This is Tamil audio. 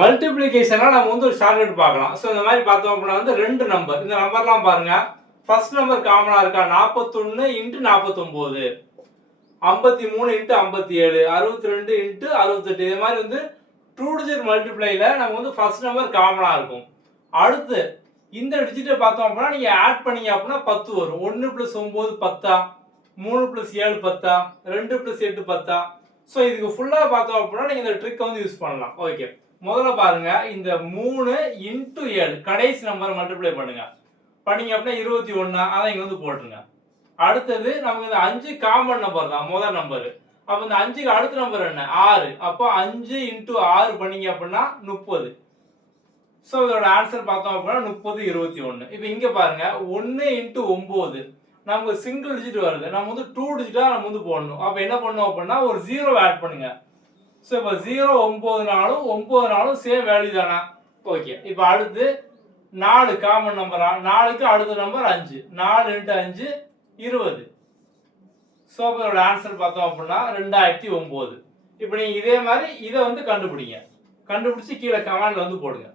மல்டிப்ளிகேஷனா நம்ம வந்து ஒரு ஷார்ட்கட் பார்க்கலாம். ஸோ இந்த மாதிரி பார்த்தோம் அப்படின்னா வந்து 2 நம்பர். இந்த நம்பர்லாம் பாருங்க. ஃபர்ஸ்ட் நம்பர் காமனா இருக்கா? 41 × 49, 53 × 57, 62 × 68. இது மாதிரி வந்து 2 டிஜிட் மல்டிப்ளைல நம்ம வந்து ஃபர்ஸ்ட் நம்பர் காமனா இருக்கும். அடுத்து இந்த டிஜிட்டை பார்த்தோம் அப்படின்னா நீங்க ஆட் பண்ணீங்க அப்படின்னா 10 வரும். 1 + 9 10, 3 + 7 10, 2 + 8 10. ஸோ இதுக்கு ஃபுல்லா பார்த்தோம் அப்படின்னா நீங்க இந்த ட்ரிக் வந்து யூஸ் பண்ணலாம். ஓகே, முதல்ல பாருங்க, இந்த 3 × 7 கடைசி நம்பரை மல்டிப்ளை பண்ணுங்க. பண்ணீங்க அப்படின்னா 21, அதை இங்க வந்து போட்டுருங்க. அடுத்தது நமக்கு இந்த 5 காமன் நம்பர் தான், முதல் நம்பர். அப்ப இந்த 5க்கு அடுத்த நம்பர் என்ன? 6. அப்போ 5 × 6 பண்ணீங்க அப்படின்னா 30. ஸோ இதோட ஆன்சர் பார்த்தோம் அப்படின்னா 30, 21. இப்போ இங்க பாருங்க, 1 × 9 நமக்கு சிங்கிள் டிஜிட் வருது. நம்ம வந்து 2 டிஜிட்டா நம்ம வந்து போடணும். அப்ப என்ன பண்ணணும் அப்படின்னா ஒரு 0 ஆட் பண்ணுங்க. ஸோ இப்போ 0 9 நாளும் 9 நாளும் சேம் வேல்யூ தானா? ஓகே. இப்போ அடுத்து 4 காமன் நம்பரா? 4க்கு அடுத்த நம்பர் 5. 4 × 5 20. ஸோ இதோட ஆன்சர் பார்த்தோம் அப்படின்னா 2009. இப்போ நீங்க இதே மாதிரி இதை வந்து கண்டுபிடிங்க. கண்டுபிடிச்சு கீழே கமெண்ட்ல வந்து போடுங்க.